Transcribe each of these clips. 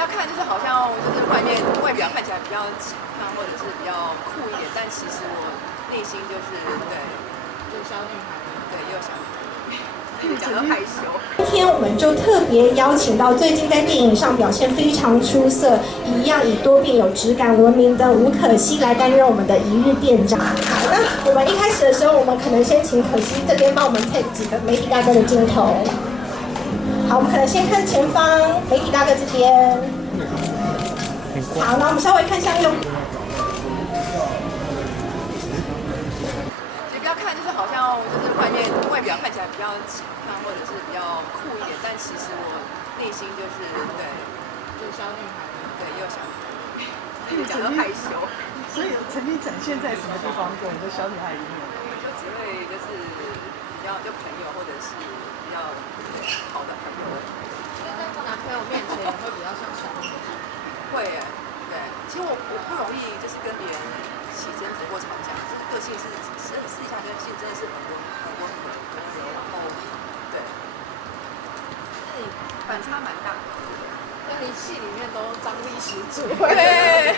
要看就是好像就是外表看起来比较强悍或者是比较酷一点，但其实我内心就是对有小女孩，对也有小女孩。讲到害羞。今天我们就特别邀请到最近在电影上表现非常出色，一样以多变有质感闻名的吴可希来担任我们的一日店长。好，那我们一开始的时候，我们可能先请可希这边帮我们 take 几个媒体大哥的镜头。好，我们可能先看前方媒体大哥这边。好，那我们稍微看向右。不要看就是好像就是外表看起来比较强悍或者是比较酷一点，但其实我内心就是对有小女孩，对也有小女孩。讲到害羞，所以曾经展现在什么地方跟你的小女孩里面？就只会就是比较就朋友或者是比较好的朋友。在男朋友面前也会比较像小女孩。会耶，对，其实我不容易就是跟别人起争执或吵架，就是个性是私底下个性真的是很温和，然后对，反差蛮大的。那你戏里面都张力十足。对，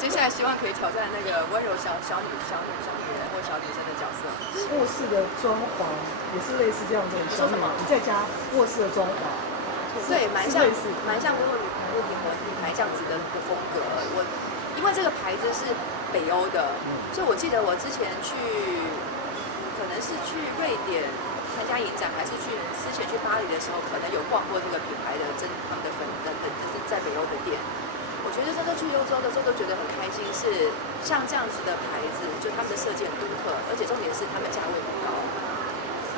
接下来希望可以挑战那个温柔小女人或小女生的角色。卧室的装潢也是类似这样子的小女人，你在家卧室的装潢，对，蛮像温柔女孩这样子的风格。因为这个牌子是北欧的，所以我记得我之前可能是去瑞典参加影展，还是之前去巴黎的时候，可能有逛过这个品牌的他们的就是在北欧的店。我觉得真的去欧洲的时候都觉得很开心，是像这样子的牌子，就他们的设计很独特，而且重点是他们价位很高。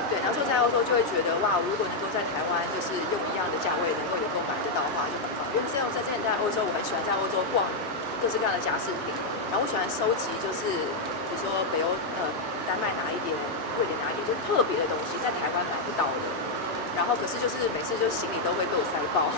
对，然后就在欧洲就会觉得哇，如果能够在台湾就是用一样的价位能够有购买得到的话，就很好。因为这样在之前在欧洲，我很喜欢在欧洲逛各式各样的家饰品，然后我喜欢收集就是比如说北欧丹麦哪一点、瑞典哪一点，就特别的东西，在台湾买不到的。然后可是就是每次就行李都会被我塞爆。